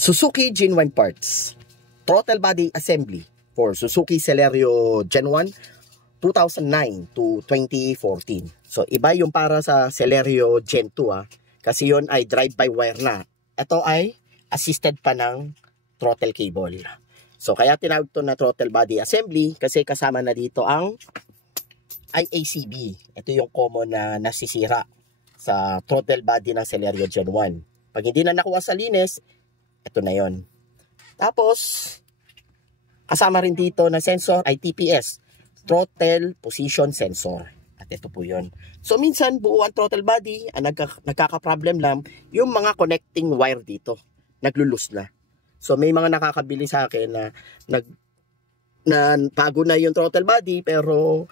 Suzuki genuine parts. Throttle body assembly for Suzuki Celerio Gen 1 2009 to 2014. So iba yung para sa Celerio Gen 2 kasi yon ay drive-by-wire na. Ito ay assisted pa ng throttle cable. So kaya tinawag to na throttle body assembly kasi kasama na dito ang IACB. Ito yung common na nasisira sa throttle body ng Celerio Gen 1. Pag hindi na nakuha sa linis, ito na yon. Tapos, kasama rin dito na sensor ay TPS, Throttle Position Sensor. At ito po yon. So, minsan buo ang throttle body, ang nagkaka-problem lang, yung mga connecting wire dito, naglulus na. So, may mga nakakabili sa akin na bago na yung throttle body, pero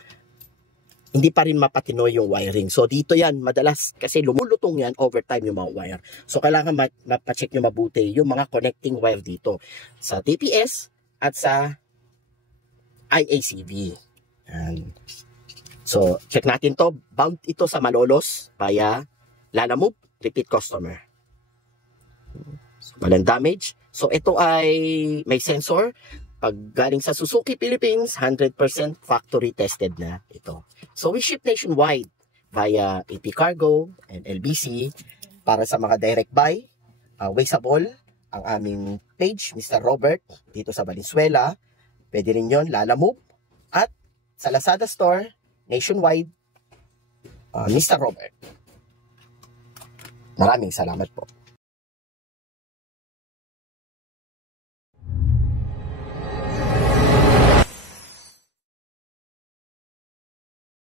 hindi pa rin mapatino yung wiring. So, dito yan, madalas, kasi lumulutong yan over time yung mga wire. So, kailangan mapacheck nyo mabuti yung mga connecting wire dito sa TPS at sa IACB. Yan. So, check natin to. Bound ito sa Malolos via Lalamove, repeat customer. So, walang damage. So, ito ay may sensor. Pag galing sa Suzuki Philippines, 100% factory tested na ito. So we ship nationwide via AP Cargo and LBC para sa mga direct buy. Wasteable ang aming page, Mr. Robert, dito sa Valenzuela. Pwede rin yun, Lalamove. At sa Lazada Store, nationwide, Mr. Robert. Maraming salamat po.